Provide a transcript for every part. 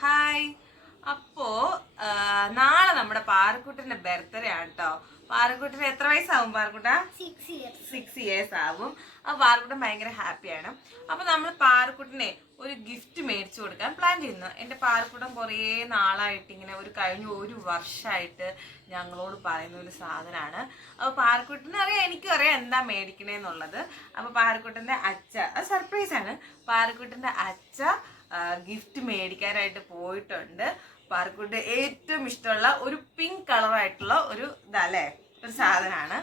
Hi. അപ്പോ നാളെ നമ്മുടെ പാറക്കുട്ടിന്റെ ബർത്ത്ഡേ ആണ് കേട്ടോ. പാറക്കുട്ടിന് എത്ര വയസ്സാവും? പാറക്കുട്ട 6 ഇയേഴ്സ് ആവും. അപ്പൊ പാറക്കുട്ടൻ ഭയങ്കര ഹാപ്പിയാണ്. അപ്പൊ നമ്മൾ പാറക്കുട്ടിനെ ഒരു ഗിഫ്റ്റ് മേടിച്ചു കൊടുക്കാൻ പ്ലാൻ ചെയ്യുന്നു. എന്റെ പാറക്കുട്ടൻ കുറേ നാളായിട്ട് ഇങ്ങനെ കഴിഞ്ഞ ഒരു വർഷമായിട്ട് ഞങ്ങളോട് പറയുന്ന ഒരു സാധനമാണ്. അപ്പൊ പാറക്കുട്ടിന് അറിയാം, എനിക്കും അറിയാം എന്താ മേടിക്കണേന്നുള്ളത്. അപ്പൊ പാറക്കുട്ടന്റെ അച്ഛ, അത് സർപ്രൈസ് ആണ്. പാറക്കുട്ടന്റെ അച്ഛ ഗിഫ്റ്റ് മേടിക്കാനായിട്ട് പോയിട്ടുണ്ട്. പാറക്കുട്ടി ഏറ്റവും ഇഷ്ടമുള്ള ഒരു പിങ്ക് കളറായിട്ടുള്ള ഒരു ഇതല്ലേ ഒരു സാധനമാണ്.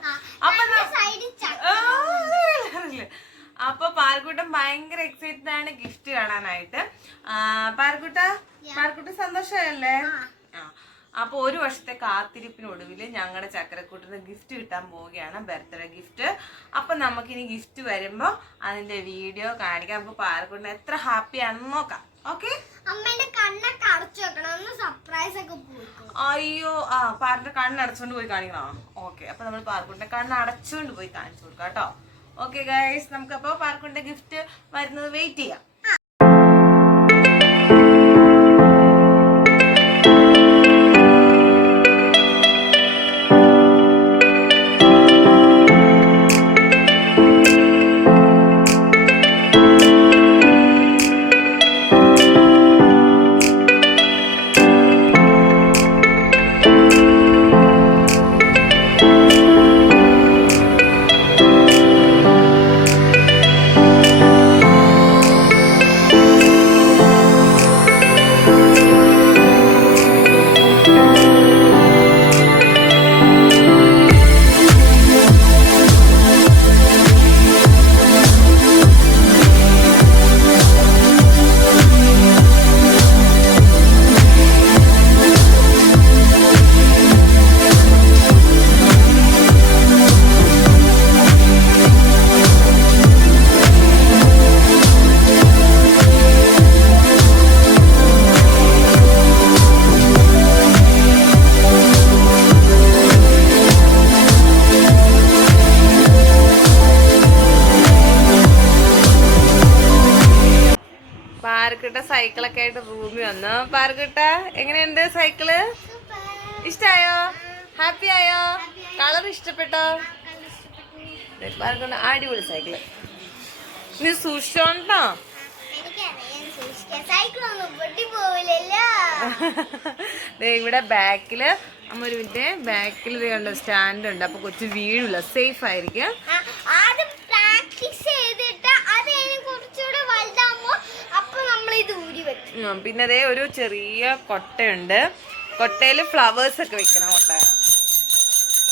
അപ്പൊ പാറക്കുട്ടൻ ഭയങ്കര എക്സൈറ്റഡ് ആണ് ഗിഫ്റ്റ് കാണാനായിട്ട്. പാറക്കുട്ട സന്തോഷമല്ലേ? അപ്പൊ ഒരു വർഷത്തെ കാത്തിരിപ്പിനൊടുവിൽ ഞങ്ങളുടെ ചക്കരക്കൂട്ടിന് ഗിഫ്റ്റ് കിട്ടാൻ പോവുകയാണ്, ബർത്ത്ഡേ ഗിഫ്റ്റ്. അപ്പൊ നമുക്കിനി ഗിഫ്റ്റ് വരുമ്പോ അതിന്റെ വീഡിയോ കാണിക്കാം. അപ്പൊ പാറക്കുട്ടിന് എത്ര ഹാപ്പി ആണെന്ന് നോക്കാം. ഓക്കെ, അയ്യോ പാറിന്റെ കണ്ണടച്ചോണ്ട് പോയി കാണിക്കണോ? ഓക്കെ, അപ്പൊ നമ്മൾ പാറക്കുട്ടിന്റെ കണ്ണടച്ചോണ്ട് പോയി കാണിച്ചു കൊടുക്കാം കേട്ടോ. ഓക്കെ ഗൈസ്, നമുക്കപ്പോ പാറക്കുട്ടിന്റെ ഗിഫ്റ്റ് വരുന്നത് വെയിറ്റ് ചെയ്യാം. പാറക്കുട്ട സൈക്കിളൊക്കെ ആയിട്ട് റൂമിൽ വന്നു. പാറക്കുട്ട എങ്ങനെയുണ്ട് സൈക്കിള്? ഇഷ്ടായോ? ഹാപ്പി ആയോ? കളർ ഇഷ്ടപ്പെട്ടോ? പാറക്കുട്ട അടിപൊളി സൈക്കിള്. നീ സൂക്ഷിച്ചോണ്ടോ? ഇവിടെ ബാക്കില് അമ്മ ഒരു മിനിറ്റ്, ബാക്കിൽ ഇത് കണ്ട സ്റ്റാൻഡ് ഉണ്ട്. അപ്പൊ കൊച്ചു വീഴില്ല, സേഫ് ആയിരിക്കും. പിന്നെ അതേ ഒരു ചെറിയ കൊട്ടയുണ്ട്. കൊട്ടയില് ഫ്ലവേഴ്സ് ഒക്കെ വെക്കണം കൊട്ടയാണ്.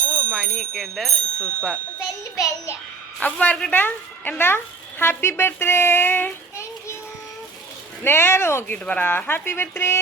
ഓ, മണിയൊക്കെ ഉണ്ട്. സൂപ്പർ. അപ്പൊ പാർക്കട്ടെ, എന്താ ഹാപ്പി ബർത്ത്ഡേ നേരെ നോക്കിട്ട് പറ. Happy birthday.